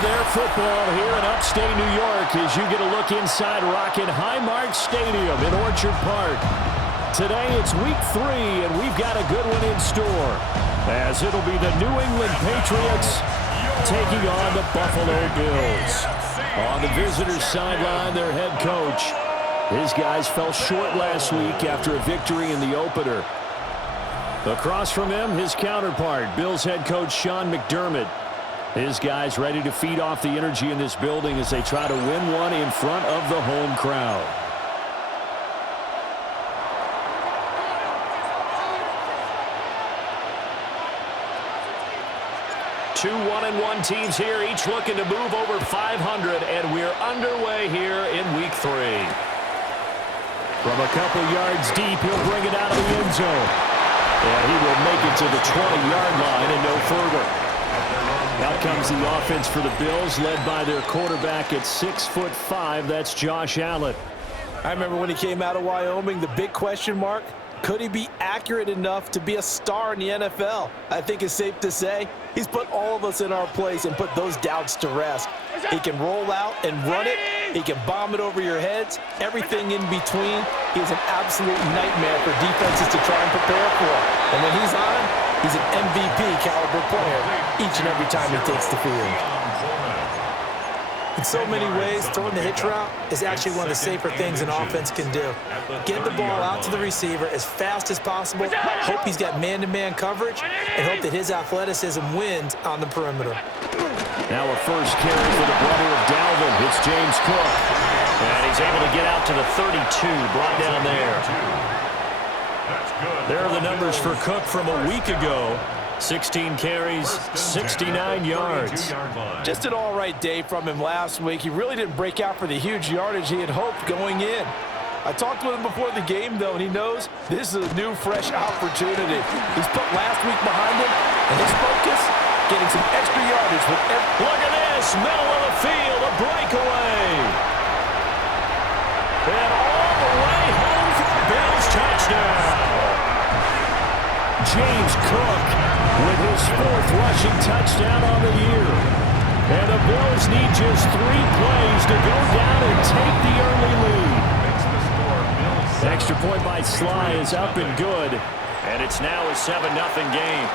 of their football here in upstate New York as you get a look inside rocking Highmark Stadium in Orchard Park. Today it's week 3, and we've got a good one in store, as it'll be the New England Patriots taking on the Buffalo Bills. On the visitors' sideline, their head coach. His guys fell short last week after a victory in the opener. Across from him, his counterpart, Bills head coach Sean McDermott. His guys ready to feed off the energy in this building as they try to win one in front of the home crowd. Two 1-1 teams here, each looking to move over 500, and we're underway here in week 3. From a couple yards deep, he'll bring it out of the end zone. And he will make it to the 20-yard line and no further. Out comes the offense for the Bills, led by their quarterback at 6'5". That's Josh Allen. I remember when he came out of Wyoming, the big question mark, could he be accurate enough to be a star in the NFL? I think it's safe to say he's put all of us in our place and put those doubts to rest. He can roll out and run it. He can bomb it over your heads. Everything in between. He's an absolute nightmare for defenses to try and prepare for. And when he's on, he's an MVP caliber player each and every time he takes the field. In so many ways, throwing the hitch route is actually one of the safer things an offense can do. Get the ball out to the receiver as fast as possible, hope he's got man-to-man coverage, and hope that his athleticism wins on the perimeter. Now a first carry for the brother of Dalvin. It's James Cook. And he's able to get out to the 32, brought down there. There are the numbers for Cook from a week ago. 16 carries, 69 yards. Just an all-right day from him last week. He really didn't break out for the huge yardage he had hoped going in. I talked with him before the game, though, and he knows this is a new, fresh opportunity. He's put last week behind him, and his focus, getting some extra yardage with every... Look at this, middle of the field, a breakaway. And all the way home for a Bills touchdown. James Cook with his 4th rushing touchdown on the year. And the Bills need just 3 plays to go down and take the early lead. Extra point by Sly is up and good. And it's now a 7-0 game.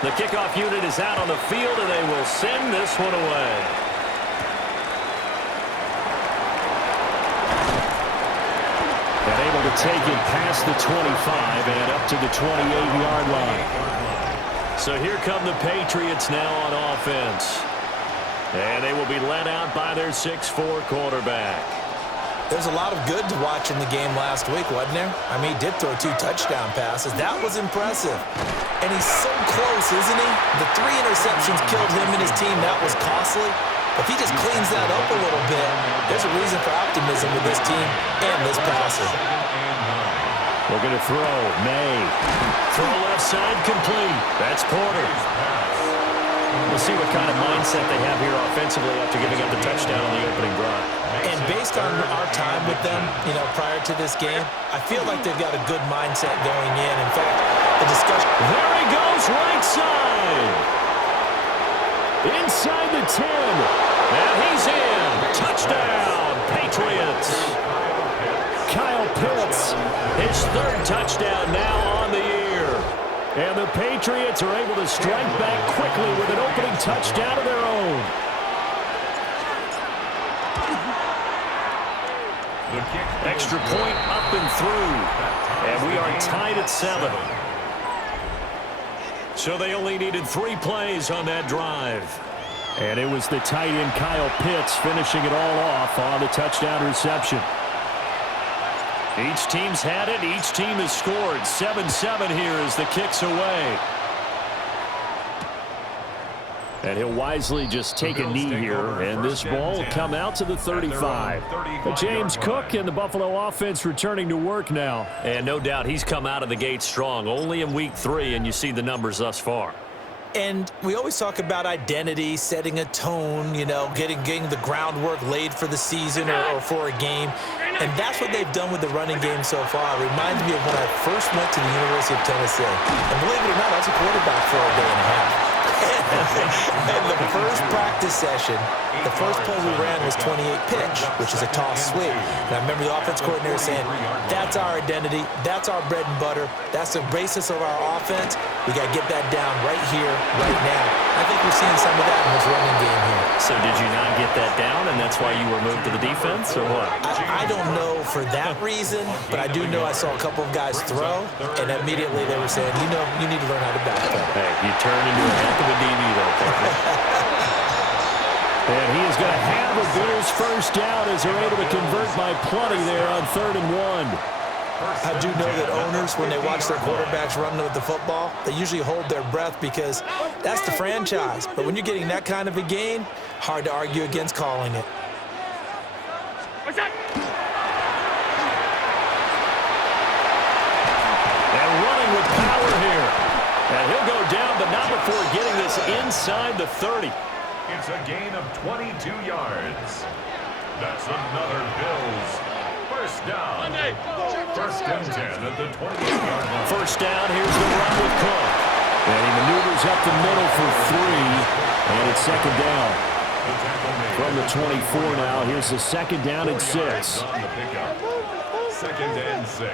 The kickoff unit is out on the field, and they will send this one away. And able to take it past the 25 and up to the 28-yard line. So here come the Patriots now on offense. And they will be led out by their 6'4" quarterback. There's a lot of good to watch in the game last week, wasn't there? I mean, he did throw 2 touchdown passes. That was impressive. And he's so close, isn't he? The 3 interceptions killed him and his team. That was costly. If he just cleans that up a little bit, there's a reason for optimism with this team and this passer. Looking to throw. May. Throw left side complete. That's Porter. We'll see what kind of mindset they have here offensively after giving up the touchdown on the opening drive. And based on our time with them, prior to this game, I feel like they've got a good mindset going in. In fact, the discussion... There he goes, right side. Inside the 10. And he's in. Touchdown, Patriots. Kyle Pitts, his 3rd touchdown now on the year. And the Patriots are able to strike back quickly with an opening touchdown of their own. Extra point up and through. And we are tied at 7. So they only needed 3 plays on that drive. And it was the tight end Kyle Pitts finishing it all off on the touchdown reception. Each team's had it. Each team has scored. 7-7 here as the kick's away. And he'll wisely just take a knee here, and this ball will come out to the 35. But James Cook and the Buffalo offense returning to work now. And no doubt he's come out of the gate strong, only in week 3, and you see the numbers thus far. And we always talk about identity, setting a tone, getting the groundwork laid for the season or for a game. And that's what they've done with the running game so far. It reminds me of when I first went to the University of Tennessee. And believe it or not, I was a quarterback for a day and a half. And the first practice session, the first play we ran was 28 pitch, which is a toss sweep. And I remember the offense coordinator saying, that's our identity, that's our bread and butter, that's the basis of our offense. We got to get that down right here, right now. I think we're seeing some of that in this running game here. So did you not get that down, and that's why you were moved to the defense, or what? I don't know for that reason, but I do know I saw a couple of guys throw, and immediately they were saying, you know, you need to learn how to back up. Hey, you turned into a heck of a DB, though, partner. And he is going to have a Bills first down as they're able to convert by plenty there on 3rd and 1. I do know that owners, when they watch their quarterbacks run with the football, they usually hold their breath because that's the franchise. But when you're getting that kind of a gain, hard to argue against calling it. And running with power here. And he'll go down, but not before getting this inside the 30. It's a gain of 22 yards. That's another Bills first down. First and 10 at the 28-yard line. First down, here's the run with Cook. And he maneuvers up the middle for 3. And it's second down. From the 24 now, here's the second down and 6. On the pickup. Second and 6.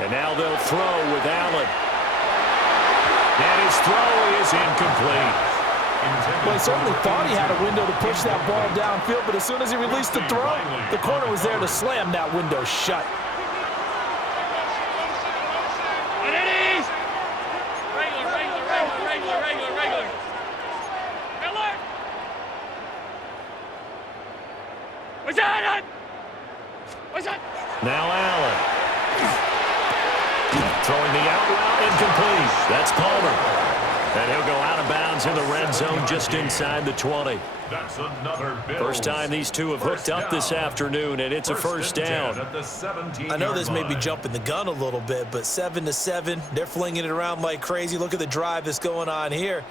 And now they'll throw with Allen. And his throw is incomplete. Well, he certainly thought he had a window to push that ball downfield, but as soon as he released the throw, the corner was there to slam that window shut. Now Allen. Throwing the out route, incomplete. That's Palmer. And he'll go out of bounds in the red zone just inside the 20. That's another Bills. First time these two have hooked up this afternoon, and it's a first down. I know this may be jumping the gun a little bit, but 7-7, they're flinging it around like crazy. Look at the drive that's going on here.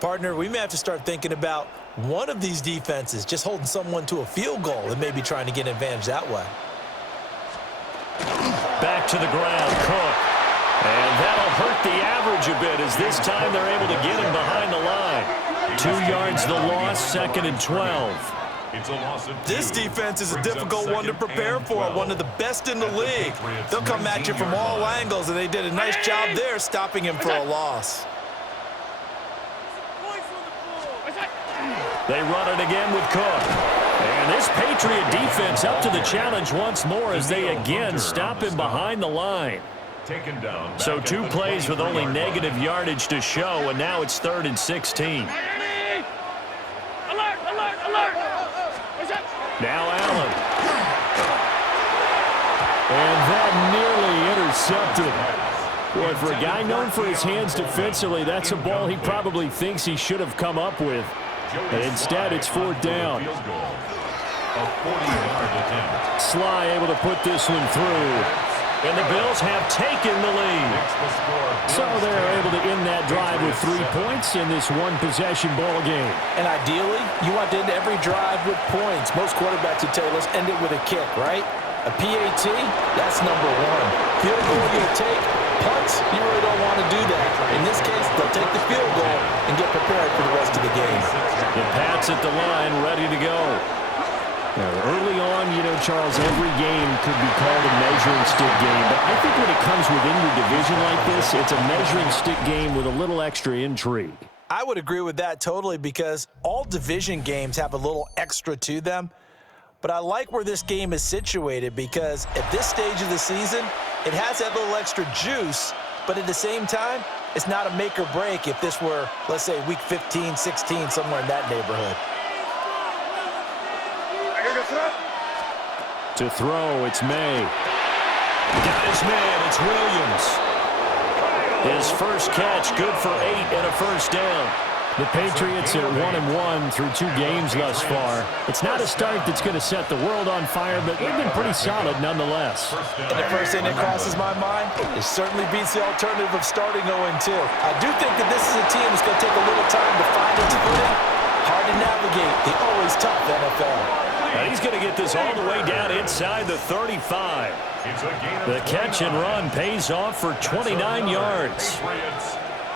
Partner, we may have to start thinking about one of these defenses just holding someone to a field goal and maybe trying to get an advantage that way. Back to the ground, Cook. And that'll hurt the average a bit as this time they're able to get him behind the line. 2 yards the loss, second and 12. It's a loss of 2. This defense is a difficult one to prepare for, one of the best in the league. They'll come at you from all angles, and they did a nice job there stopping him for a loss. They run it again with Cook. And this Patriot defense up to the challenge once more as they again stop him behind the line. Taken down. So 2 plays with only negative yardage to show, and now it's 3rd and 16. Alert, alert, alert. Now Allen. And that nearly intercepted. Boy, for a guy known for his hands defensively, that's a ball he probably thinks he should have come up with. And instead, it's 4th down. A 40-yard attempt. Sly able to put this one through. And the Bills have taken the lead. So they're able to end that drive with 3 points in this one-possession ball game. And ideally, you want to end every drive with points. Most quarterbacks would tell you, let's end it with a kick, right? A PAT, that's number 1. Field goal you'll take. Punts, you really don't want to do that. In this case, they'll take the field goal and get prepared for the rest of the game. The Pats at the line, ready to go. Now, early on, you know, Charles, every game could be called a measuring stick game. But I think when it comes within your division like this, it's a measuring stick game with a little extra intrigue. I would agree with that totally because all division games have a little extra to them. But I like where this game is situated because at this stage of the season, it has that little extra juice. But at the same time, it's not a make or break if this were, let's say, week 15, 16, somewhere in that neighborhood. To throw, it's May. Got his man, it's Williams. His first catch, good for 8 and a first down. The Patriots at 1-1 through 2 games thus far. It's not a start that's going to set the world on fire, but they've been pretty solid nonetheless. And the first thing that crosses my mind, it certainly beats the alternative of starting 0-2. I do think that this is a team that's going to take a little time to find its footing. Hard to navigate the always tough NFL. And he's going to get this all the way down inside the 35. The catch and run pays off for 29 yards.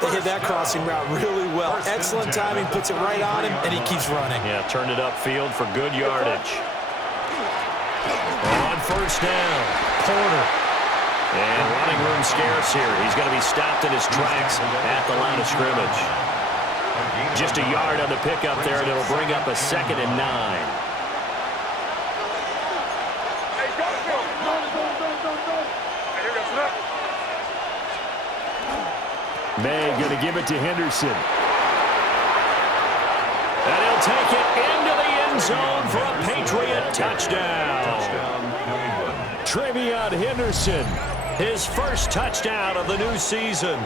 They hit that crossing route really well. Excellent timing, puts it right on him, and he keeps running. Yeah, turned it upfield for good yardage. On first down, Porter. And running room scarce here. He's going to be stopped in his tracks at the line of scrimmage. Just a yard on the pickup there, and it'll bring up a 2nd and 9. May going to give it to Henderson. And he'll take it into the end zone for a Patriot touchdown. Trevion Henderson, his first touchdown of the new season.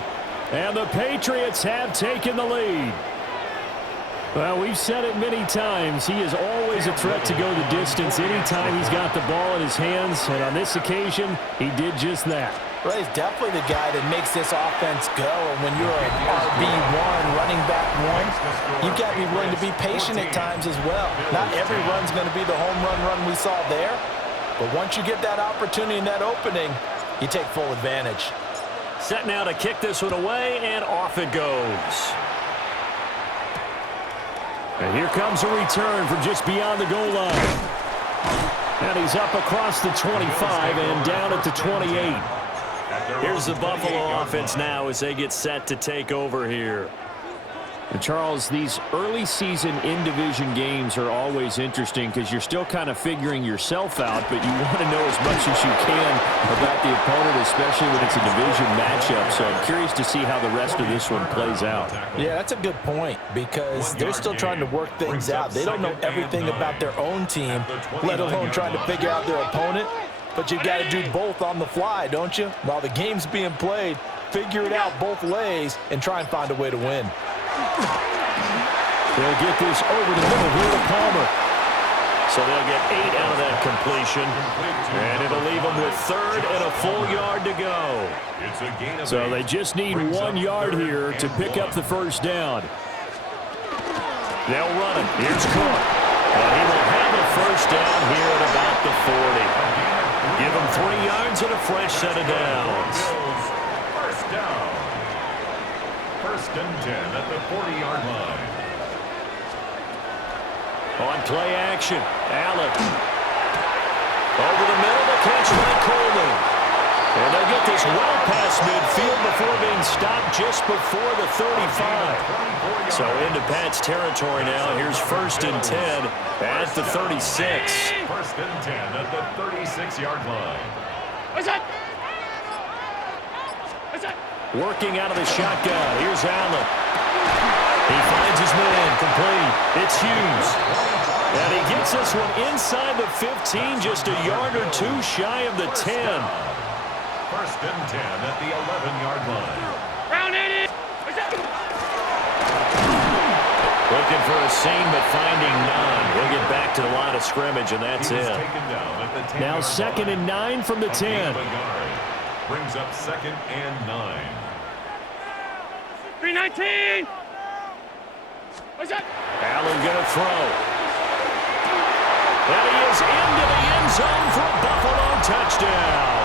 And the Patriots have taken the lead. Well, we've said it many times. He is always a threat to go the distance anytime he's got the ball in his hands. And on this occasion, he did just that. Well, he's definitely the guy that makes this offense go. And when you're an RB1, running back one, you've got to be willing to be patient at times as well. Not every run's going to be the home run we saw there. But once you get that opportunity and that opening, you take full advantage. Set now to kick this one away, and off it goes. And here comes a return from just beyond the goal line. And he's up across the 25 and down at the 28. Here's the Buffalo offense now as they get set to take over here. And Charles, these early season in-division games are always interesting because you're still kind of figuring yourself out, but you want to know as much as you can about the opponent, especially when it's a division matchup. So I'm curious to see how the rest of this one plays out. Yeah, that's a good point because they're still trying to work things out. They don't know everything about their own team, let alone trying to figure out their opponent. But you got to do both on the fly, don't you? While the game's being played, figure it out both ways and try and find a way to win. They'll get this over the middle here to Palmer. So they'll get 8 out of that completion. And it'll leave them with 3rd and a full yard to go. So they just need 1 yard here to pick up the first down. They'll run it. Here's Cook. And he will have a first down here at about the 40. Give him 3 yards and a fresh set of downs. First down. 1st and 10 at the 40-yard line. On play action, Allen. Over the middle, the catch by Coleman. And they'll get this well past midfield before being stopped just before the 35. So into Pat's territory now. Here's 1st and 10 at the 36. 1st and 10 at the 36-yard line. What's that? What's that? Working out of the shotgun. Here's Allen. He finds his man complete. It's Hughes. And he gets this one inside the 15, just a yard or 2 shy of the 10. 1st and 10 at the 11-yard line. Round it. What's that? Looking for a seam, but finding none. He'll get back to the line of scrimmage, and that's it. Now 2nd and 9 from the 10. Brings up 2nd and 9. 319. What's that? Allen going to throw. And he is into the end zone for a Buffalo touchdown.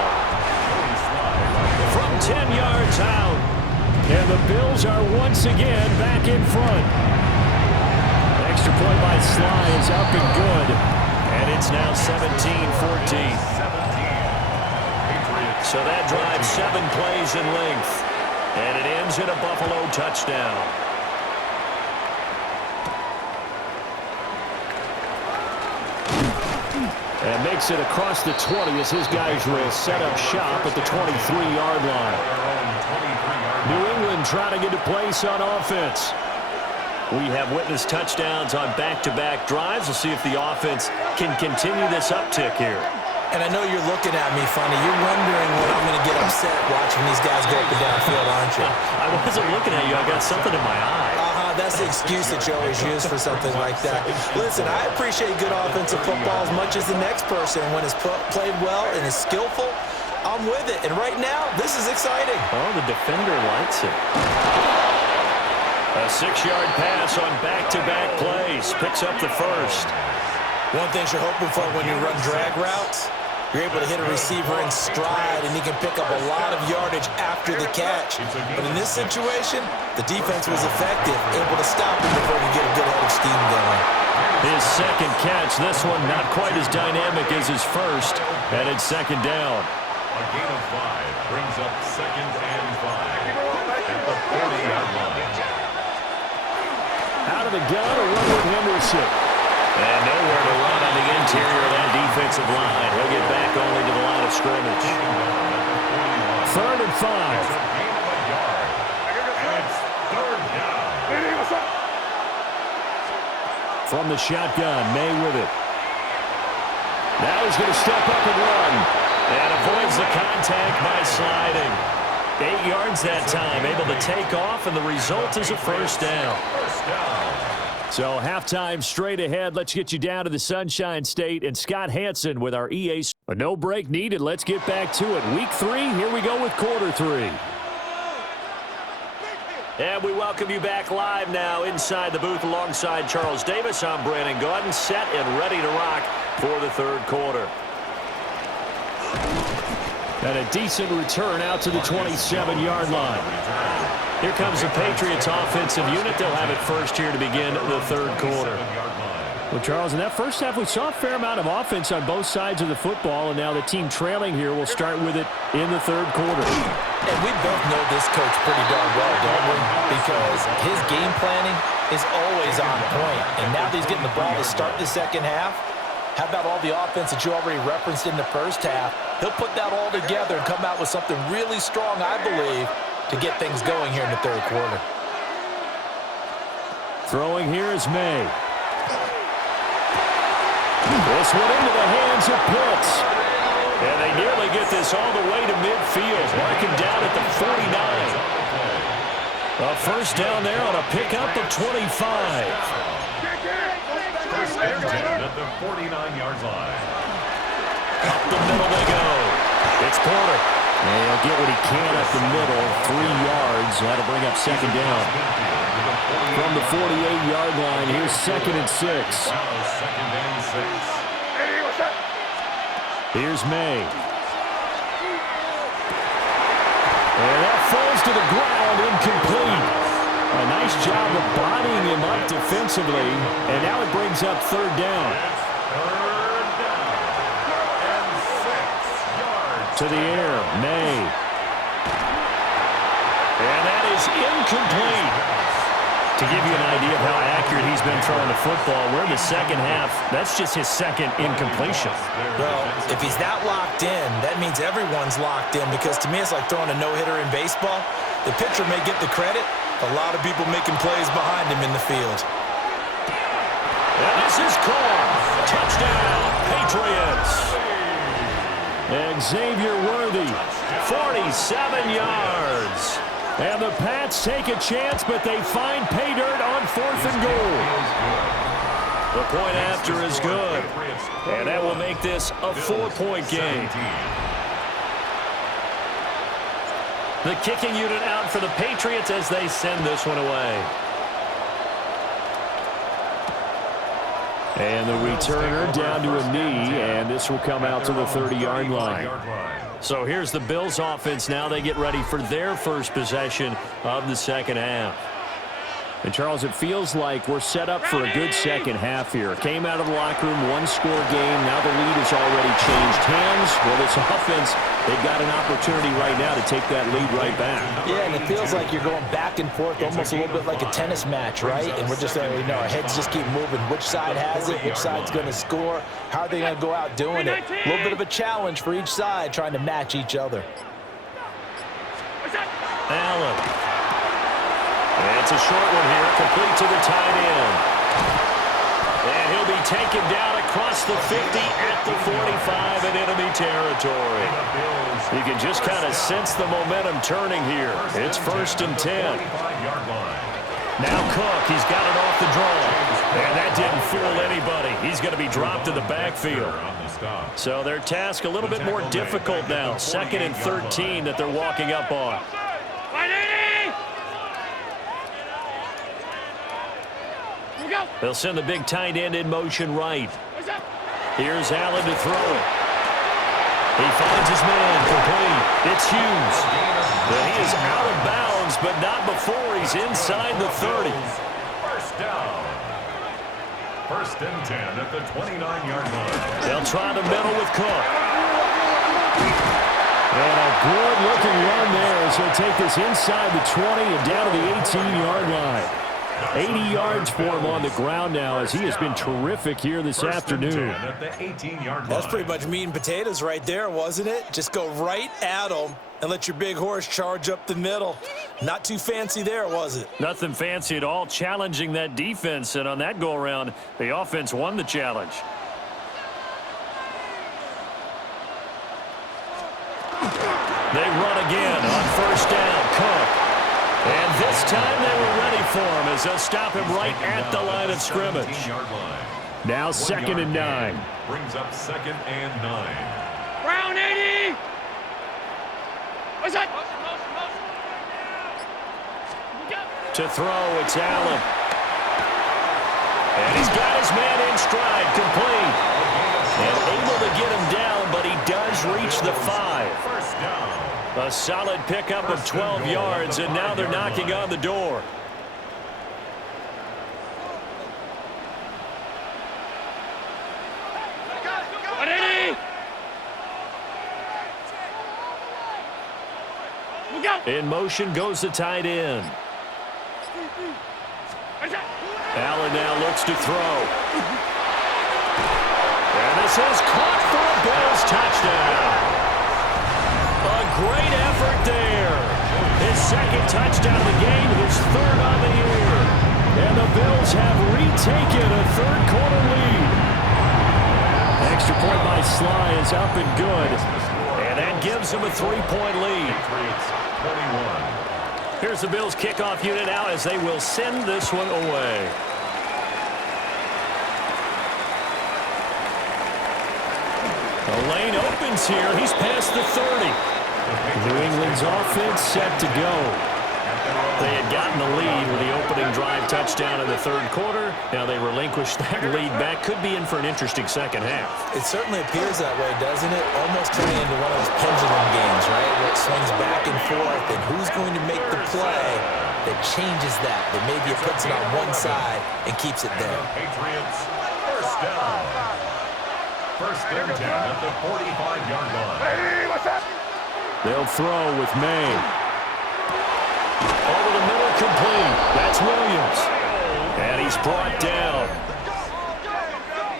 From 10 yards out. And the Bills are once again back in front. Extra point by Sly is up and good. And it's now 17-14. So that drives 7 plays in length. And it ends in a Buffalo touchdown. And makes it across the 20 as his guys will set up shop at the 23-yard line. New England trying to get a place on offense. We have witnessed touchdowns on back-to-back drives. We'll see if the offense can continue this uptick here. And I know you're looking at me funny. You're wondering when I'm going to get upset watching these guys go up and down field, aren't you? I wasn't looking at you. I got something in my eye. That's the excuse that you always use for something like that. Listen, I appreciate good offensive football as much as the next person. When it's played well and is skillful, I'm with it. And right now, this is exciting. Oh, the defender likes it. A 6-yard pass on back-to-back plays. Picks up the first. One thing you're hoping for when you run drag routes, you're able to hit a receiver in stride, and he can pick up a lot of yardage after the catch. But in this situation, the defense was effective, able to stop him before he get a good head of steam going. His second catch, this one not quite as dynamic as his first, and it's second down. A gain of 5 brings up 2nd and 5 at the 40-yard line. Out of the gun, a run with Henderson. And nowhere to run on the interior of that defensive line. He'll get back only to the line of scrimmage. 3rd and 5. Gain of a yard. And it's 3rd down. From the shotgun, May with it. Now he's going to step up and run. And avoids the contact by sliding. 8 yards that time, able to take off, and the result is a first down. First down. So halftime straight ahead. Let's get you down to the Sunshine State. And Scott Hansen with our EA. A no break needed. Let's get back to it. Week 3, here we go with quarter 3. And we welcome you back live now inside the booth alongside Charles Davis. I'm Brandon Gaudin, set and ready to rock for the 3rd quarter. And a decent return out to the 27-yard line. Here comes the Patriots offensive unit. They'll have it first here to begin the 3rd quarter. Well, Charles, in that first half, we saw a fair amount of offense on both sides of the football, and now the team trailing here will start with it in the 3rd quarter. And we both know this coach pretty darn well, don't we? Because his game planning is always on point. And now that he's getting the ball to start the second half, how about all the offense that you already referenced in the first half? He'll put that all together and come out with something really strong, I believe, to get things going here in the 3rd quarter. Throwing here is May. This one into the hands of Pitts. And they nearly get this all the way to midfield, marking down at the 49. A first down there on a pickup of 25. First and 10 at the 49-yard line. Up the middle they go. It's Porter. And he'll get what he can up the middle, 3 yards. That'll bring up second down. From the 48-yard line, here's 2nd and 6. Now 2nd and 6. Here's May. And that falls to the ground, incomplete. A nice job of bodying him up defensively. And now it brings up 3rd down. Third down. And 6 yards. To the air, May. And that is incomplete. To give you an idea of how accurate he's been throwing the football, we're in the second half. That's just his second incompletion. Well, if he's that locked in, that means everyone's locked in, because to me it's like throwing a no-hitter in baseball. The pitcher may get the credit, a lot of people making plays behind him in the field. And this is called touchdown, Patriots. And Xavier Worthy, 47 yards. And the Pats take a chance, but they find pay dirt on 4th and goal. The point after is good. And that will make this a 4-point game. The kicking unit out for the Patriots as they send this one away. And the returner down to a knee, and this will come out to the 30-yard line. So here's the Bills offense now. They get ready for their first possession of the second half. And, Charles, it feels like we're set up for a good second half here. Came out of the locker room, one-score game. Now the lead has already changed hands. Well, this offense, they've got an opportunity right now to take that lead right back. Yeah, and it feels like you're going back and forth, almost a little bit like a tennis match, right? And we're just, our heads just keep moving. Which side has it? Which side's going to score? How are they going to go out doing it? A little bit of a challenge for each side, trying to match each other. Allen. And it's a short one here, complete to the tight end. And he'll be taken down across the 50 at the 45 in enemy territory. You can just kind of sense the momentum turning here. It's 1st and 10. Now Cook, he's got it off the draw. And that didn't fool anybody. He's going to be dropped in the backfield. So their task a little bit more difficult now. 2nd and 13 that they're walking up on. They'll send the big tight end in motion right. Here's Allen to throw it. He finds his man, complete. It's Hughes. And he is out of bounds, but not before he's inside the 30. First down. First and 10 at the 29-yard line. They'll try the middle with Cook. And a good-looking run there as he'll take this inside the 20 and down to the 18-yard line. 80 yards for him on the ground now as he has been terrific here this afternoon. At the 18-yard line. That's pretty much meat and potatoes right there, wasn't it? Just go right at him and let your big horse charge up the middle. Not too fancy there, was it? Nothing fancy at all, challenging that defense. And on that go-around, the offense won the challenge. They run again on first down. Cook. And this time they were ready for him as they'll stop him right at the line of scrimmage. Now 2nd and 9. Brings up 2nd and 9. Brown 80. What's that? To throw, it's Allen. And he's got his man in stride, complete. And able to get him down, but he does reach the 5. First down. A solid pickup of 12 yards, and now they're knocking on the door. In motion goes the tight end. Allen now looks to throw. And this is caught for a Bills touchdown. A great effort there. His 2nd touchdown of the game, his 3rd on the year. And the Bills have retaken a 3rd-quarter lead. Extra point by Sly is up and good. And that gives them a 3-point lead. 21. Here's the Bills kickoff unit out as they will send this one away. The lane opens here. He's past the 30. New England's offense set to go. They had gotten the lead with the opening drive touchdown in the 3rd quarter. Now they relinquished that lead back. Could be in for an interesting second half. It certainly appears that way, doesn't it? Almost turning into one of those pendulum games, right? Where it swings back and forth, and who's going to make the play that changes that maybe it puts it on one side and keeps it there. Patriots, first down. First and 10 at the 45-yard line. Hey, what's that? They'll throw with May. Over the middle, complete. That's Williams. And he's brought down.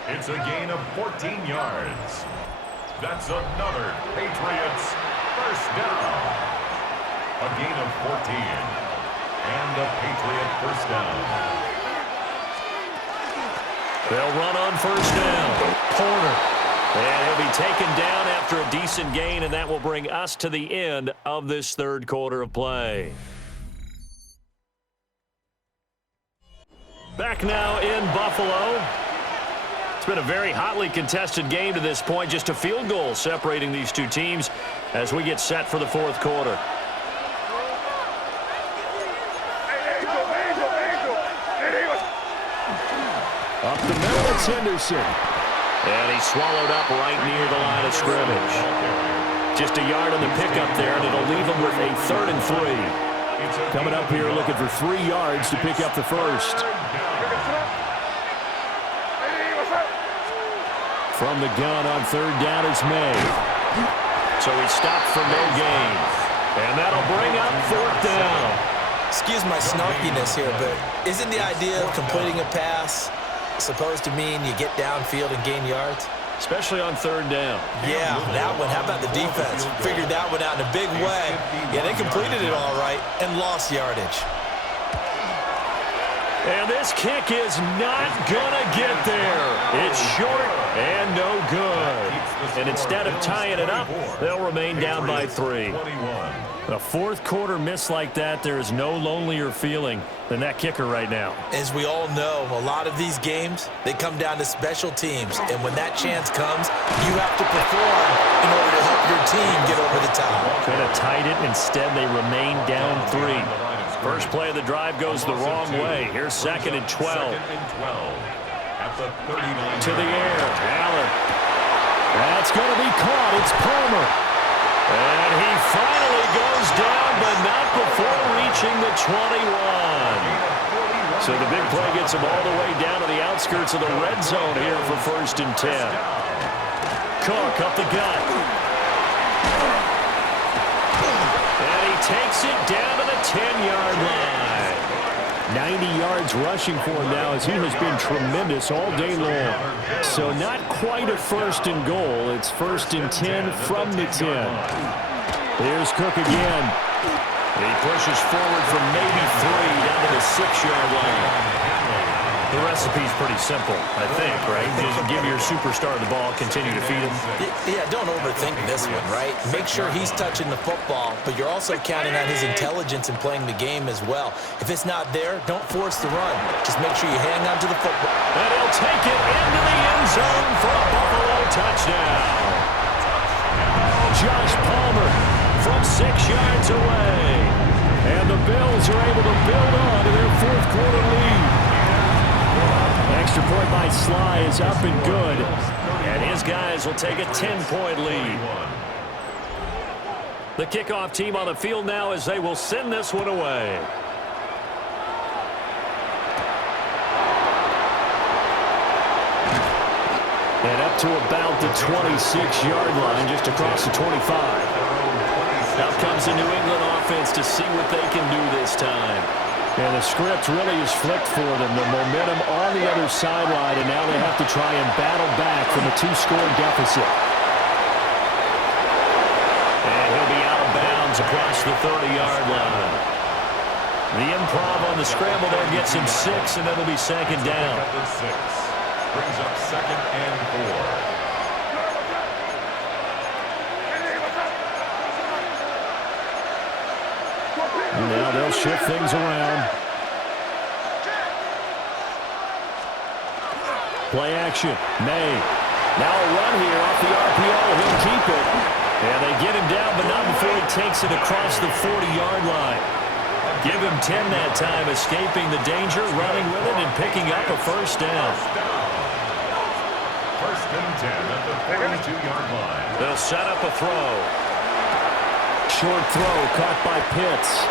It's a gain of 14 yards. That's another Patriots first down. A gain of 14. And a Patriot first down. They'll run on first down. Porter. And he'll be taken down after a decent gain, and that will bring us to the end of this 3rd quarter of play. Back now in Buffalo. It's been a very hotly contested game to this point. Just a field goal separating these two teams as we get set for the 4th quarter. Up the middle, it's Henderson. And he's swallowed up right near the line of scrimmage. Just a yard on the pickup there, and it'll leave him with a 3rd and 3. Coming up here looking for 3 yards to pick up the first. From the gun on 3rd down is May. So he stopped for no gain. And that'll bring up 4th down. Excuse my snarkiness here, but isn't the idea of completing a pass supposed to mean you get downfield and gain yards? Especially on 3rd down. Yeah, that one. How about the defense? Figured that one out in a big way. Yeah, they completed it all right and lost yardage. And this kick is not going to get there. It's short and no good. And instead of tying it up, they'll remain down by 3. A 4th quarter miss like that, there is no lonelier feeling than that kicker right now. As we all know, a lot of these games, they come down to special teams. And when that chance comes, you have to perform in order to help your team get over the top. Could have tied it. Instead, they remain down 3. First play of the drive goes the wrong way. Here's 2nd and 12. At the 39. To the air. Allen. That's going to be caught. It's Palmer. And he finally goes down, but not before reaching the 21. So the big play gets him all the way down to the outskirts of the red zone here for 1st and 10. Cook up the gut. And he takes it down to the 10-yard line. 90 yards rushing for him now as he has been tremendous all day long. So not quite a 1st and goal. It's 1st and 10 from the 10. Here's Cook again. He pushes forward from maybe 3 down to the 6-yard line. The recipe's pretty simple, I think, right? Just give your superstar the ball, continue to feed him. Yeah, don't overthink this one, right? Make sure he's touching the football, but you're also counting on his intelligence in playing the game as well. If it's not there, don't force the run. Just make sure you hang on to the football. And he'll take it into the end zone for a Buffalo touchdown. Josh Palmer from 6 yards away. And the Bills are able to build on to their 4th quarter lead. Extra point by Sly is up and good. And his guys will take a 10-point lead. The kickoff team on the field now as they will send this one away. And up to about the 26-yard line, just across the 25. Now comes the New England offense to see what they can do this time. And the script really is flipped for them. The momentum on the other sideline, and now they have to try and battle back from a 2-score deficit. And he'll be out of bounds across the 30-yard line. The improv on the scramble there gets him 6, and it'll be 2nd down. Brings up 2nd and 4. Now they'll shift things around. Play action. May. Now a run here off the RPO. He'll keep it. And they get him down, but not before he takes it across the 40-yard line. Give him 10 that time, escaping the danger, running with it, and picking up a 1st down. 1st and 10 at the 42-yard line. They'll set up a throw. Short throw caught by Pitts.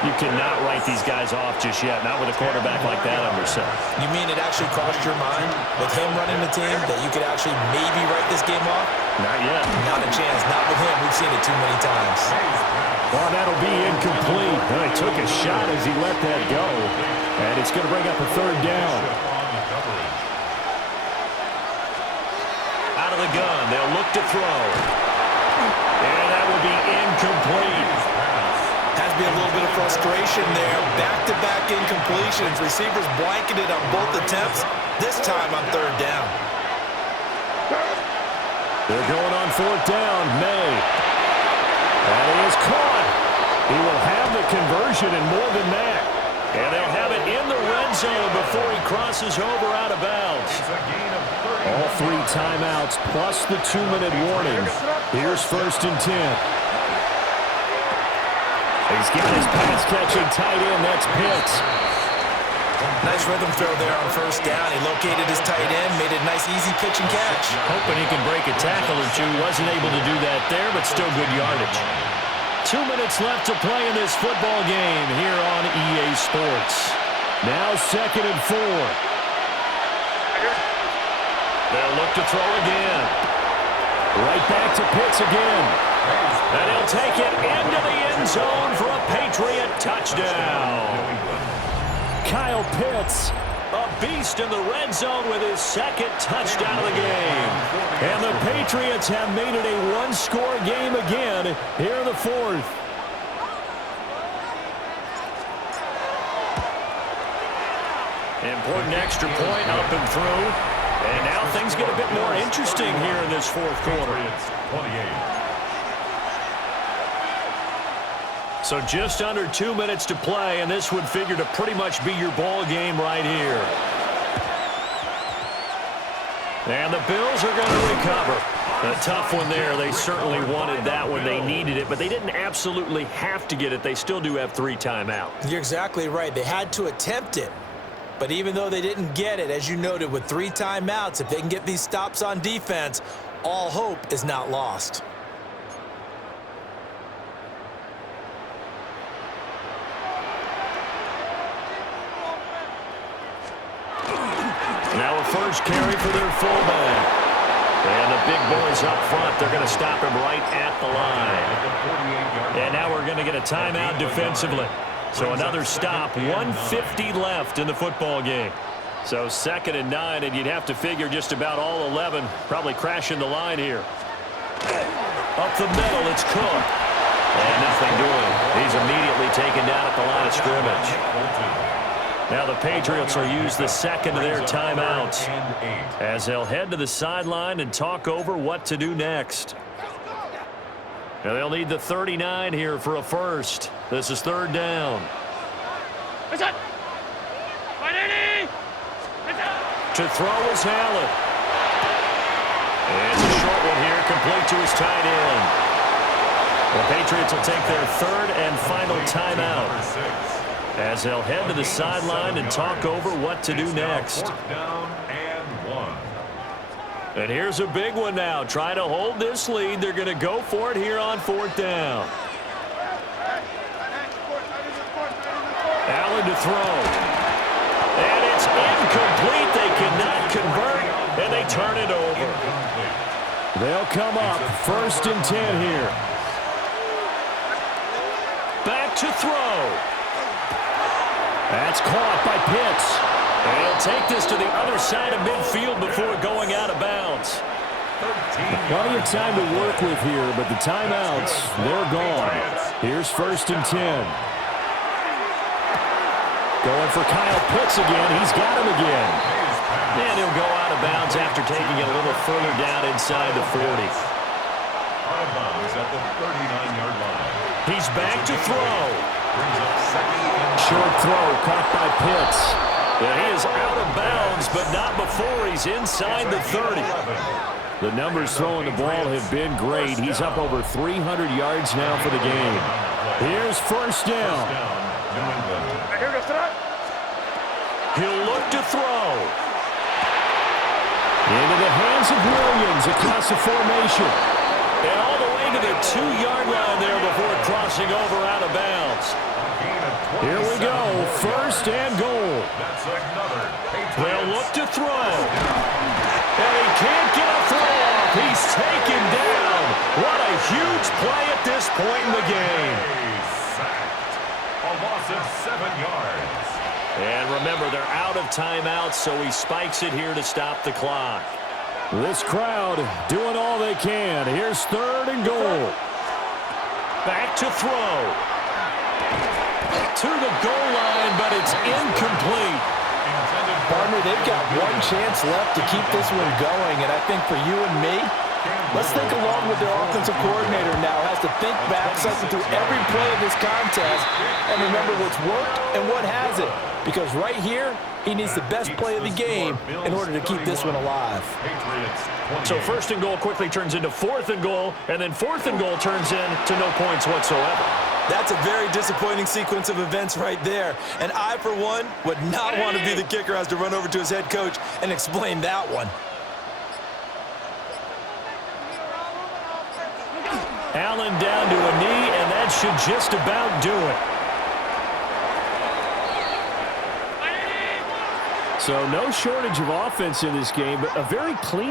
You cannot write these guys off just yet, not with a quarterback like that under center. You mean it actually crossed your mind with him running the team that you could actually maybe write this game off? Not yet. Not a chance. Not with him. We've seen it too many times. Well, that'll be incomplete. Well, he took a shot as he let that go. And it's going to bring up a 3rd down. Out of the gun. They'll look to throw. And that will be incomplete. Has to be a little bit of frustration there. Back-to-back incompletions. Receivers blanketed on both attempts. This time on 3rd down. They're going on 4th down. May. And he is caught. He will have the conversion and more than that. And they'll have it in the red zone before he crosses over out of bounds. All 3 timeouts plus the 2-minute warning. Here's 1st and 10. He's got his pass-catching tight end. That's Pitts. Nice rhythm throw there on 1st down. He located his tight end, made a nice easy pitch and catch. Hoping he can break a tackle or two. Wasn't able to do that there, but still good yardage. 2 minutes left to play in this football game here on EA Sports. Now 2nd and 4. They'll look to throw again. Right back to Pitts again. And he'll take it into the end zone for a Patriot touchdown. Kyle Pitts, a beast in the red zone with his 2nd touchdown of the game. And the Patriots have made it a 1-score game again here in the 4th. Important extra point up and through. And now things get a bit more interesting here in this 4th quarter. 28. So just under 2 minutes to play, and this would figure to pretty much be your ball game right here. And the Bills are going to recover. A tough one there. They certainly wanted that one. They needed it, but they didn't absolutely have to get it. They still do have 3 timeouts. You're exactly right. They had to attempt it. But even though they didn't get it, as you noted, with 3 timeouts, if they can get these stops on defense, all hope is not lost. Now a first carry for their fullback. And the big boys up front, they're going to stop him right at the line. And now we're going to get a timeout defensively. So another stop, 1:50 left in the football game. So 2nd and 9, and you'd have to figure just about all 11 probably crashing the line here. Up the middle, it's Cook. And nothing doing. He's immediately taken down at the line of scrimmage. Now the Patriots will use the 2nd of their timeouts as they'll head to the sideline and talk over what to do next. Now they'll need the 39 here for a first. This is 3rd down. To throw is Allen. And it's a short one here, complete to his tight end. The Patriots will take their 3rd and final timeout as they'll head to the sideline and talk over what to do next. 4th down and 1. And here's a big one now. Trying to hold this lead. They're going to go for it here on 4th down. Allen to throw. And it's incomplete. They cannot convert, and they turn it over. They'll come up 1st and 10 here. Back to throw. That's caught by Pitts. And he'll take this to the other side of midfield before going out of bounds. Plenty of time to work with here, but the timeouts, they're gone. Here's 1st and 10. Going for Kyle Pitts again. He's got him again. And he'll go out of bounds after taking it a little further down inside the 40. Out of bounds at the 39-yard line. He's back to throw. Brings up 2nd and Short throw caught by Pitts. And he is out of bounds, but not before he's inside the 30. The numbers throwing the ball have been great. He's up over 300 yards now for the game. Here's 1st down. New England. He'll look to throw. Into the hands of Williams across the formation. And all the way to the 2-yard line there before crossing over out of bounds. Here we go, 1st and goal. That's another Patriots. They'll look to throw. And he can't get a throw off. He's taken down. What a huge play at this point in the game. Sacked. A loss of 7 yards. And remember, they're out of timeouts, so he spikes it here to stop the clock. This crowd doing all they can. Here's 3rd and goal. Back to throw. To the goal line, but it's incomplete. Partner, they've got one chance left to keep this one going, and I think for you and me, let's think along with their offensive coordinator now. Has to think back, cycle through every play of this contest, and remember what's worked and what hasn't. Because right here, he needs the best play of the game in order to keep this one alive. So 1st and goal quickly turns into 4th and goal, and then 4th and goal turns into no points whatsoever. That's a very disappointing sequence of events right there. And I, for one, would not want to be the kicker who has to run over to his head coach and explain that one. Allen down to a knee, and that should just about do it. So no shortage of offense in this game, but a very clean